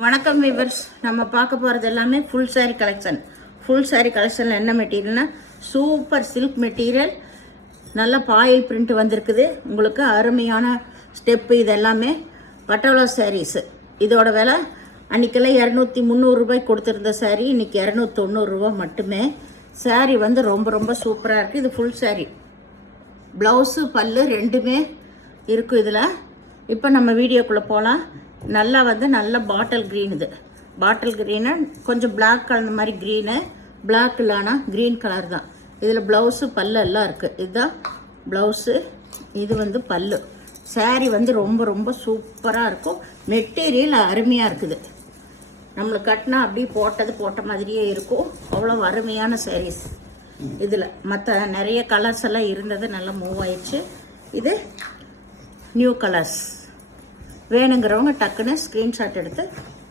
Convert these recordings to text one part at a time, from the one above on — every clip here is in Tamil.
வணக்கம் வீவர்ஸ். நம்ம பார்க்க போகிறது எல்லாமே full sari collection. Full sari கலெக்ஷனில் என்ன மெட்டீரியல்னா சூப்பர் சில்க் மெட்டீரியல், நல்ல பாயில் பிரிண்ட் வந்திருக்குது. உங்களுக்கு அருமையான ஸ்டெப்பு. இது எல்லாமே பட்டோலா சாரீஸு. இதோட விலை அன்றைக்கெல்லாம் 200-300 ரூபாய் கொடுத்துருந்த சாரீ இன்றைக்கி 290 ரூபா மட்டுமே. சாரீ வந்து ரொம்ப ரொம்ப சூப்பராக இருக்குது. இது ஃபுல் சாரீ, ப்ளவுஸு பல்லு ரெண்டுமே இருக்கும் இதில். இப்போ நம்ம வீடியோக்குள்ளே போகலாம். நல்லா வந்து நல்ல பாட்டில் க்ரீன். இது பாட்டில் க்ரீனு, கொஞ்சம் பிளாக் கலந்த மாதிரி க்ரீனு, பிளாக் இல்லைனா க்ரீன் கலர் தான். இதில் ப்ளவுஸு பல்லு எல்லாம் இருக்குது. இதுதான் ப்ளவுஸு, இது வந்து பல்லு. சாரீ வந்து ரொம்ப ரொம்ப சூப்பராக இருக்கும். மெட்டீரியல் அருமையாக இருக்குது. நம்மளுக்கு கட்டினா அப்படியே போட்ட மாதிரியே இருக்கும். அவ்வளோ அருமையான சாரீஸ். இதில் மற்ற நிறைய கலர்ஸ் எல்லாம் இருந்தது, நல்லா மூவ் ஆயிடுச்சு. இது நியூ கலர்ஸ். வேணுங்கிறவங்க டக்குன்னு ஸ்க்ரீன்ஷாட் எடுத்து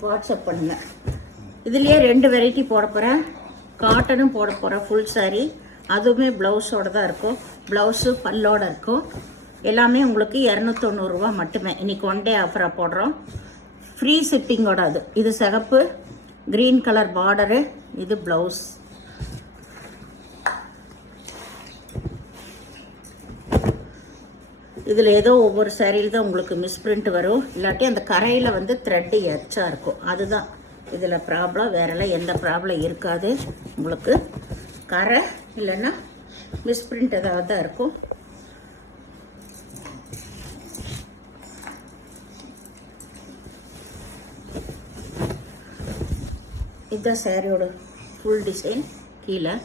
வாட்ஸ்அப் பண்ணுங்கள். இதுலேயே 2 வெரைட்டி போட போகிறேன். காட்டனும் போட போகிறேன் ஃபுல் சாரீ. அதுவுமே ப்ளவுஸோடு தான் இருக்கும். ப்ளவுஸு பல்லோடு இருக்கும். எல்லாமே உங்களுக்கு 290 ரூபா மட்டுமே. இன்றைக்கி 1 டே ஆஃபராக போடுறோம். ஃப்ரீ ஷிப்பிங்கோட. இது சிகப்பு க்ரீன் கலர் பார்டரு. இது ப்ளவுஸ். இதில் ஏதோ ஒவ்வொரு சாரியில் தான் உங்களுக்கு மிஸ்பிரிண்ட் வரும். இல்லாட்டி அந்த கரையில் வந்து த்ரெட்டு எச்சா இருக்கும். அதுதான் இதில் ப்ராப்ளம். வேறெல்லாம் எந்த ப்ராப்ளம் இருக்காது. உங்களுக்கு கரை இல்லைன்னா மிஸ்பிரிண்ட் ஏதாவது தான் இருக்கும். இதுதான் சாரியோட ஃபுல் டிசைன். கீழே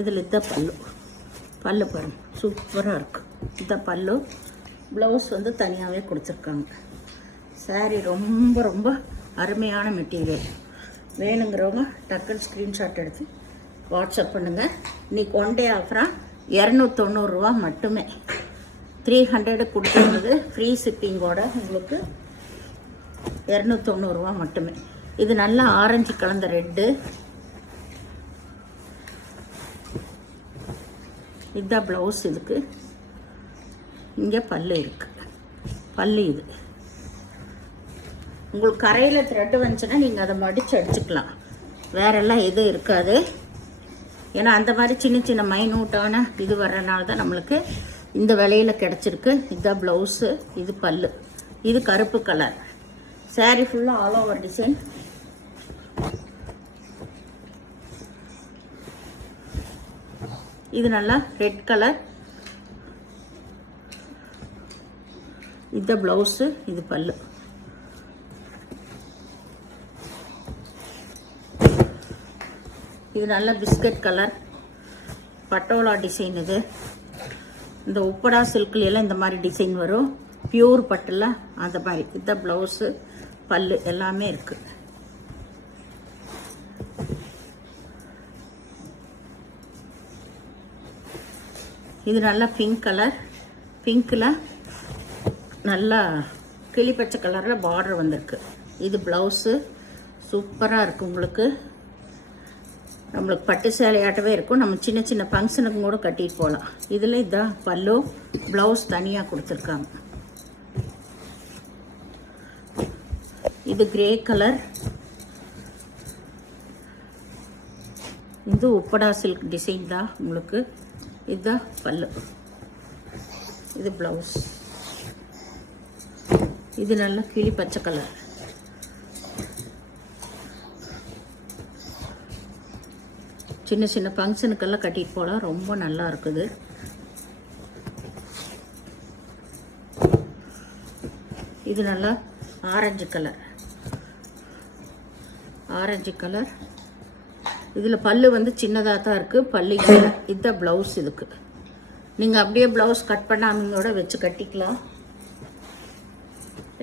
இதில் இதுதான் பல்லு. பல்லு பாருங்க, சூப்பராக இருக்குது. இதுதான் பல்லு. ப்ளவுஸ் வந்து தனியாகவே கொடுத்துருக்காங்க. சாரீ ரொம்ப ரொம்ப அருமையான மெட்டீரியல். வேணுங்கிறவங்க டக்குன்னு ஸ்க்ரீன்ஷாட் எடுத்து வாட்ஸ்அப் பண்ணுங்கள். இன்றைக்கி 1 டே ஆஃபராக 290 ரூபா மட்டுமே. 300 கொடுத்துருந்தது ஃப்ரீ ஷிப்பிங்கோட உங்களுக்கு 290 ரூபா மட்டுமே. இது நல்லா ஆரஞ்சு கலந்த ரெட்டு. இதுதான் ப்ளவுஸ். இதுக்கு இங்கே பல்லு இருக்குது. பல்லு இது உங்களுக்கு கரையில் த்ரெட்டு வந்துச்சுன்னா நீங்கள் அதை மடித்து அடிச்சுக்கலாம். வேறெல்லாம் எதுவும் இருக்காது. ஏன்னா அந்த மாதிரி சின்ன சின்ன மைனூட்டான இது வர்றதுனால தான் நம்மளுக்கு இந்த விலையில் கிடச்சிருக்கு. இதுதான் ப்ளவுஸு, இது பல்லு. இது கருப்பு கலர். சாரீ ஃபுல்லாக ஆல் ஓவர் டிசைன். இது நல்லா ரெட் கலர். இது ப்ளவுஸு, இது பல்லு. இது நல்ல பிஸ்கட் கலர் பட்டோலா டிசைன். இது இந்த உப்படா சில்க்லாம் இந்த மாதிரி டிசைன் வரும். பியூர் பட்டில் அந்த மாதிரி. இதுதான் ப்ளவுஸு, பல்லு எல்லாமே இருக்குது. இது நல்லா பிங்க் கலர். பிங்க்கில் நல்லா கிளி பச்சை கலரில் பார்டர் வந்திருக்கு. இது ப்ளவுஸு சூப்பராக இருக்குது. நம்மளுக்கு பட்டு சேலையாட்டவே இருக்கும். நம்ம சின்ன சின்ன ஃபங்க்ஷனுக்கும் கூட கட்டிட்டு போகலாம். இதில் இதுதான் பல்லு. ப்ளவுஸ் தனியாக கொடுத்துருக்காங்க. இது கிரே கலர். இது உப்படா சில்க் டிசைன் தான் உங்களுக்கு. இதுதான் பல்லு, இது ப்ளவுஸ். இது நல்ல கிளி பச்சை கலர். சின்ன சின்ன ஃபங்க்ஷனுக்கெல்லாம் கட்டிட்டு போகலாம். ரொம்ப நல்லா இருக்குது. இது நல்லா ஆரஞ்சு கலர். Orange colour. இதில் பல்லு வந்து சின்னதாக தான் இருக்குது. பல்லு இல்லை. இதுதான் ப்ளவுஸ். இதுக்கு நீங்கள் அப்படியே ப்ளவுஸ் கட் பண்ணாமோட வச்சு கட்டிக்கலாம்.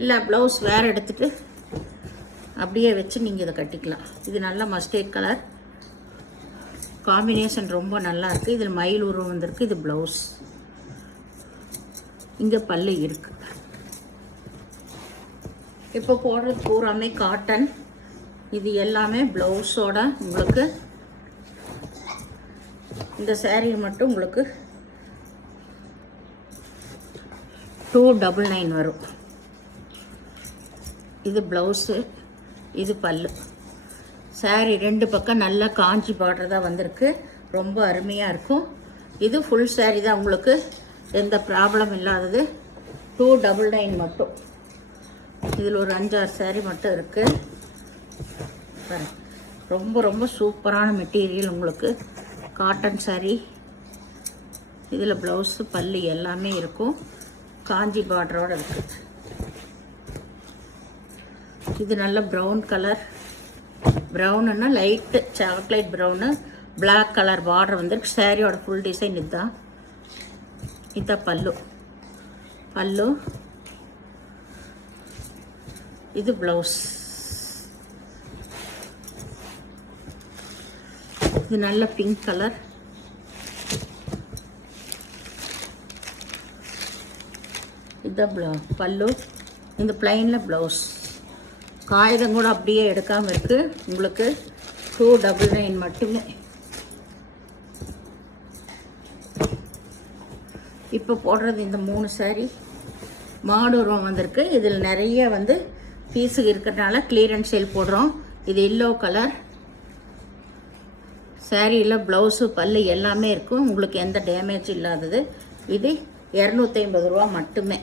இல்லை ப்ளவுஸ் வேறு எடுத்துகிட்டு அப்படியே வச்சு நீங்கள் இதை கட்டிக்கலாம். இது நல்ல மஸ்டர்ட் கலர் காம்பினேஷன். ரொம்ப நல்லா இருக்குது. இதில் மயில் உருவம் வந்திருக்கு. இது ப்ளவுஸ். இங்கே பல்லு இருக்குது. இப்போ போடுறது பூராமே காட்டன். இது எல்லாமே ப்ளவுஸோட உங்களுக்கு இந்த saree மட்டும் உங்களுக்கு 299 வரும். இது ப்ளவுஸு, இது பல்லு. saree ரெண்டு பக்கம் நல்லா காஞ்சி பார்டர் தான் வந்திருக்கு. ரொம்ப அருமையாக இருக்கும். இது ஃபுல் saree தான், உங்களுக்கு எந்த ப்ராப்ளம் இல்லாதது. 299 மட்டும். இதில் ஒரு 5-6 saree மட்டும் இருக்குது. ரொம்ப ரொம்ப சூப்பரான மெட்டீரியல். உங்களுக்கு காட்டன் saree. இதில் ப்ளவுஸு பல்லு எல்லாமே இருக்கும். காஞ்சி பார்டரோடு இருக்குது. இது நல்ல ப்ரௌன் கலர். ப்ரௌனுன்னா light chocolate brown, black colour border வந்துருக்கு. சாரியோட ஃபுல் டிசைன் இதுதான். இதுதான் பல்லு. பல்லு இது ப்ளவுஸ். இது நல்ல பிங்க் கலர். இதுதான் பல்லு. இந்த பிளைனில் ப்ளவுஸ். காகிதம் கூட அப்படியே எடுக்காமல் இருக்குது. உங்களுக்கு 299 மட்டுமே. இப்போ போடுறது இந்த 3 saree மாடூரம் வந்திருக்கு. இதில் நிறைய வந்து பீஸு இருக்கிறதுனால கிளியரன்ஸ் சேல் போடுறோம். இது எல்லோ கலர். சாரியில் ப்ளவுஸு பல்லு எல்லாமே இருக்கும். உங்களுக்கு எந்த டேமேஜ் இல்லாதது. இது 250 ரூபா மட்டுமே.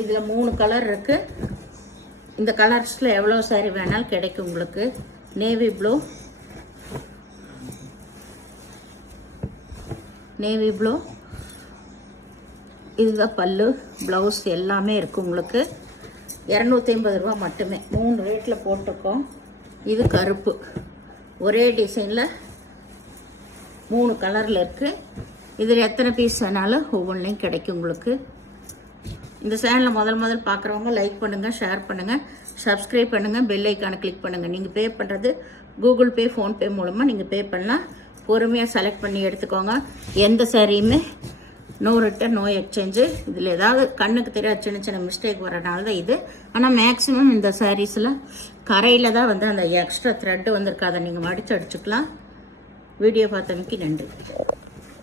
இதில் 3 கலர் இருக்குது. இந்த கலர்ஸில் எவ்வளோ saree வேணாலும் கிடைக்கும் உங்களுக்கு. Navy blue, navy blue. இதுதான் பல்லு, ப்ளவுஸ் எல்லாமே இருக்குது உங்களுக்கு. 250 ரூபா மட்டுமே. 3 ரேட்டில் போட்டிருக்கோம். இது கருப்பு. ஒரே டிசைனில் 3 கலரில் இருக்குது. இதில் எத்தனை பீஸ் வேணாலும் ஒவ்வொன்றையும் கிடைக்கும் உங்களுக்கு. இந்த சேனலில் முதல் பார்க்குறவங்க லைக் பண்ணுங்கள், ஷேர் பண்ணுங்கள், சப்ஸ்கிரைப் பண்ணுங்கள், பெல் ஐக்கானை கிளிக் பண்ணுங்கள். நீங்கள் பே பண்ணுறது கூகுள் பே, ஃபோன்பே மூலமாக நீங்கள் பே பண்ணால் பொறுமையாக செலக்ட் பண்ணி எடுத்துக்கோங்க. எந்த சாரியுமே நோ ரிட்டன், நோ எக்ஸ்சேஞ்சு. இதில் ஏதாவது கண்ணுக்கு தெரியாத சின்ன சின்ன மிஸ்டேக் வரனால தான் இது. ஆனால் மேக்ஸிமம் இந்த சாரீஸில் கரையில் தான் வந்து அந்த எக்ஸ்ட்ரா த்ரெட்டு வந்திருக்கு. அதை நீங்கள் மடித்து அடிச்சுக்கலாம். வீடியோ பார்த்தமைக்கு நன்றி.